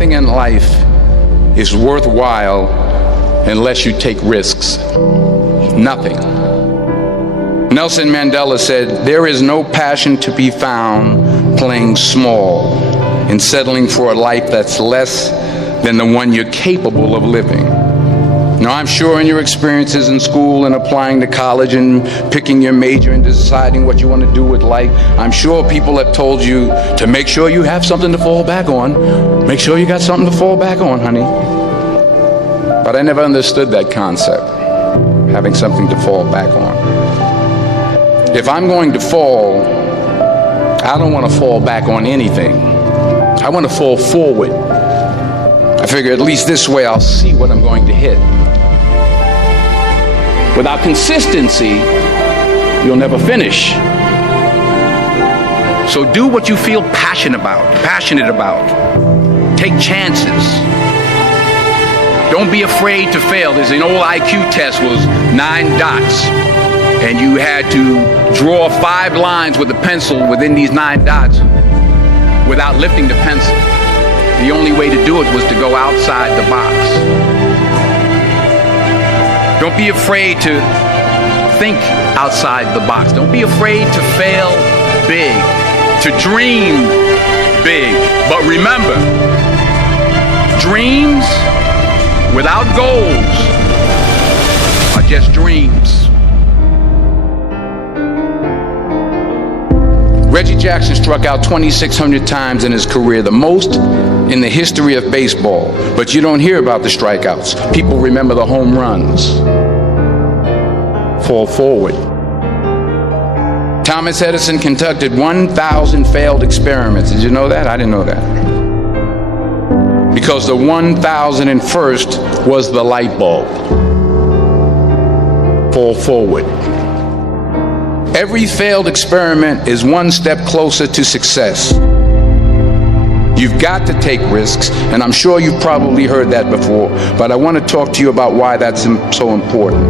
nothing in life is worthwhile unless you take risks. Nothing. Nelson Mandela said, "There is no passion to be found playing small and settling for a life that's less than the one you're capable of living." Now, I'm sure in your experiences in school and applying to college and picking your major and deciding what you want to do with life, I'm sure people have told you to make sure you have something to fall back on. Make sure you got something to fall back on, honey. But I never understood that concept, having something to fall back on. If I'm going to fall, I don't want to fall back on anything. I want to fall forward. I figure at least this way I'll see what I'm going to hit. Without consistency, you'll never finish. So do what you feel passionate about. Take chances. Don't be afraid to fail. There's an old IQ test, was 9 dots. And you had to draw 5 lines with a pencil within these 9 dots without lifting the pencil. The only way to do it was to go outside the box. Don't be afraid to think outside the box. Don't be afraid to fail big, to dream big. But remember, dreams without goals are just dreams. Reggie Jackson struck out 2,600 times in his career, the most in the history of baseball. But you don't hear about the strikeouts. People remember the home runs. Fall forward. Thomas Edison conducted 1,000 failed experiments. Did you know that? I didn't know that. Because the 1,001st was the light bulb. Fall forward. Every failed experiment is one step closer to success. You've got to take risks, and I'm sure you've probably heard that before, but I want to talk to you about why that's so important.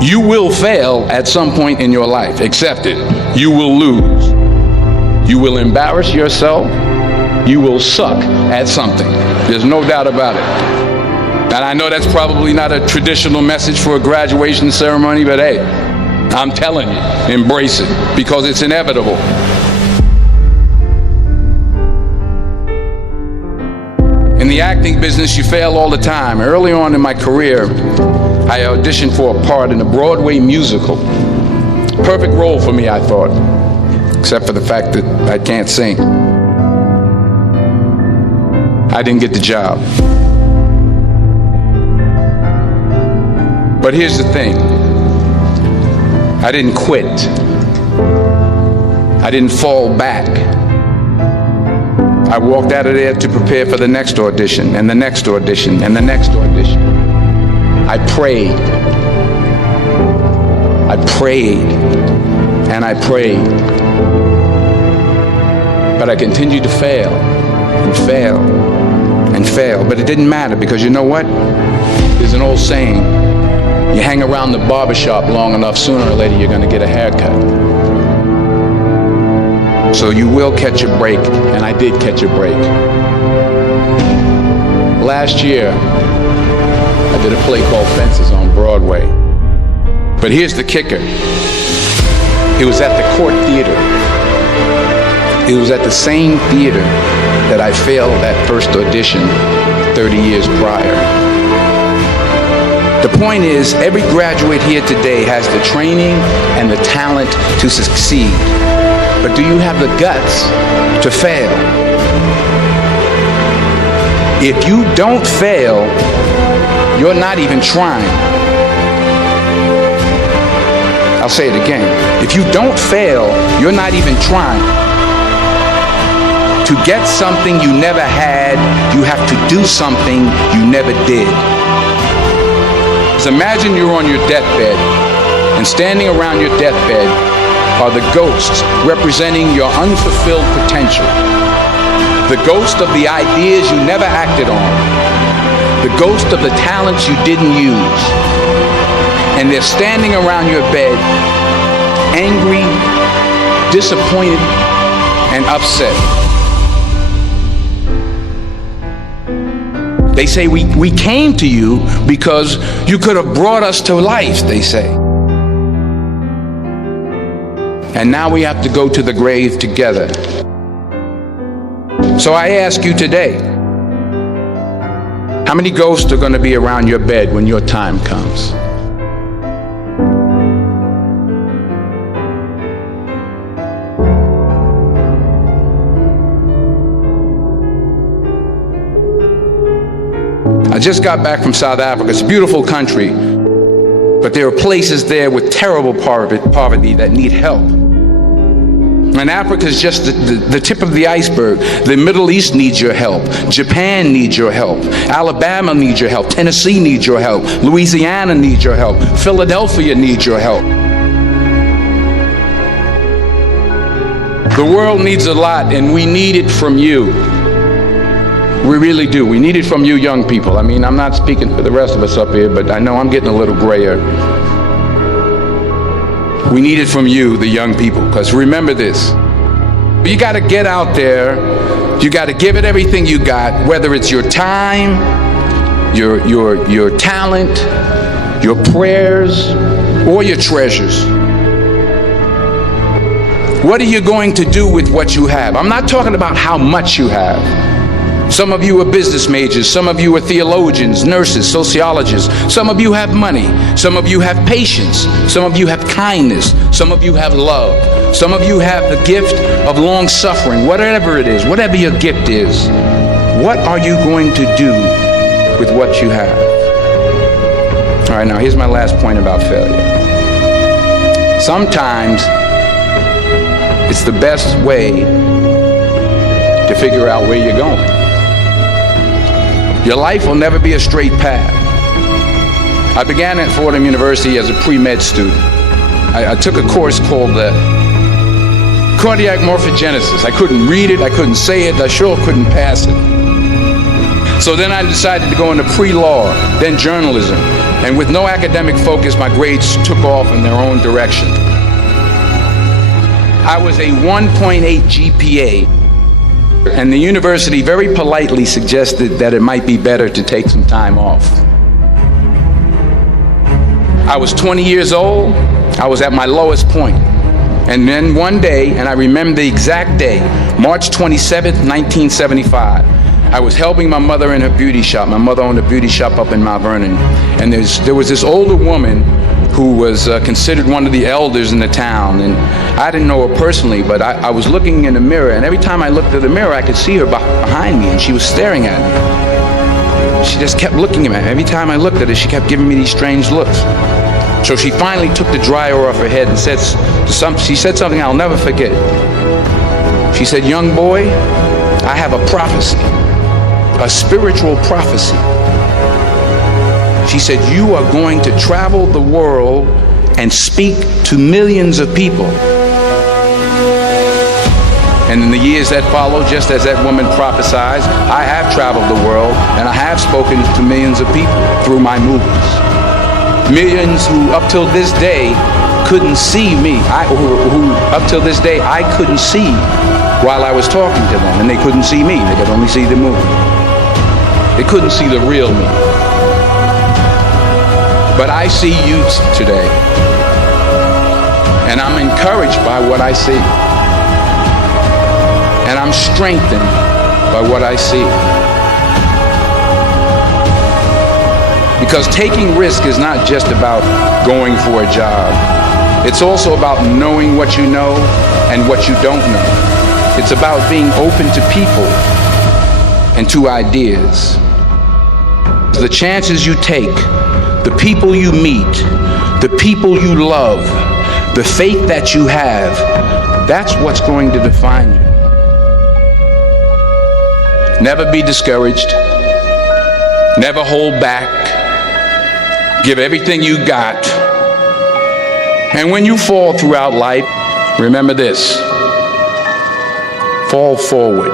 You will fail at some point in your life. Accept it. You will lose. You will embarrass yourself. You will suck at something. There's no doubt about it. And I know that's probably not a traditional message for a graduation ceremony, but hey, I'm telling you, embrace it, because it's inevitable. In the acting business, you fail all the time. Early on in my career, I auditioned for a part in a Broadway musical. Perfect role for me, I thought, except for the fact that I can't sing. I didn't get the job. But here's the thing. I didn't quit. I didn't fall back. I walked out of there to prepare for the next audition, and the next audition, and the next audition. I prayed. I prayed. And I prayed. But I continued to fail, and fail, and fail. But it didn't matter, because you know what? There's an old saying. You hang around the barbershop long enough, sooner or later you're going to get a haircut. So you will catch a break, and I did catch a break. Last year, I did a play called Fences on Broadway. But here's the kicker. It was at the Court Theater. It was at the same theater that I failed that first audition 30 years prior. The point is, every graduate here today has the training and the talent to succeed. But do you have the guts to fail? If you don't fail, you're not even trying. I'll say it again. If you don't fail, you're not even trying. To get something you never had, you have to do something you never did. Imagine you're on your deathbed, and standing around your deathbed are the ghosts representing your unfulfilled potential. The ghost of the ideas you never acted on. The ghost of the talents you didn't use. And they're standing around your bed, angry, disappointed, and upset. They say we came to you because you could have brought us to life, they say. And now we have to go to the grave together. So I ask you today, how many ghosts are going to be around your bed when your time comes? I just got back from South Africa. It's a beautiful country, but there are places there with terrible poverty that need help. And Africa is just the tip of the iceberg. The Middle East needs your help. Japan needs your help. Alabama needs your help. Tennessee needs your help. Louisiana needs your help. Philadelphia needs your help. The world needs a lot, and we need it from you. We really do. We need it from you young people. I mean, I'm not speaking for the rest of us up here, but I know I'm getting a little grayer. We need it from you, the young people, because remember this. You got to get out there. You got to give it everything you got, whether it's your time, your talent, your prayers, or your treasures. What are you going to do with what you have? I'm not talking about how much you have. Some of you are business majors, some of you are theologians, nurses, sociologists, some of you have money, some of you have patience, some of you have kindness, some of you have love, some of you have the gift of long suffering. Whatever it is, whatever your gift is, what are you going to do with what you have? All right, now here's my last point about failure. Sometimes it's the best way to figure out where you're going. Your life will never be a straight path. I began at Fordham University as a pre-med student. I took a course called cardiac morphogenesis. I couldn't read it, I couldn't say it, I sure couldn't pass it. So then I decided to go into pre-law, then journalism, and with no academic focus, my grades took off in their own direction. I was a 1.8 GPA. And the university very politely suggested that it might be better to take some time off. I was 20 years old. I was at my lowest point. And then one day, and I remember the exact day, March 27th, 1975, I was helping my mother in her beauty shop. My mother owned a beauty shop up in Mount Vernon. And there was this older woman who was considered one of the elders in the town. And I didn't know her personally, but I was looking in the mirror, and every time I looked at the mirror, I could see her behind me, and she was staring at me. She just kept looking at me. Every time I looked at her, she kept giving me these strange looks. So she finally took the dryer off her head and she said something I'll never forget. She said, "Young boy, I have a prophecy, a spiritual prophecy." She said, "You are going to travel the world and speak to millions of people." And in the years that followed, just as that woman prophesied, I have traveled the world and I have spoken to millions of people through my movies. Millions who up till this day couldn't see me, who up till this day I couldn't see while I was talking to them, and they couldn't see me, they could only see the movie. They couldn't see the real me. But I see you today, and I'm encouraged by what I see, and I'm strengthened by what I see. Because taking risk is not just about going for a job. It's also about knowing what you know and what you don't know. It's about being open to people and to ideas. The chances you take, the people you meet, the people you love, the faith that you have, that's what's going to define you. Never be discouraged. Never hold back. Give everything you got. And when you fall throughout life, remember this: fall forward.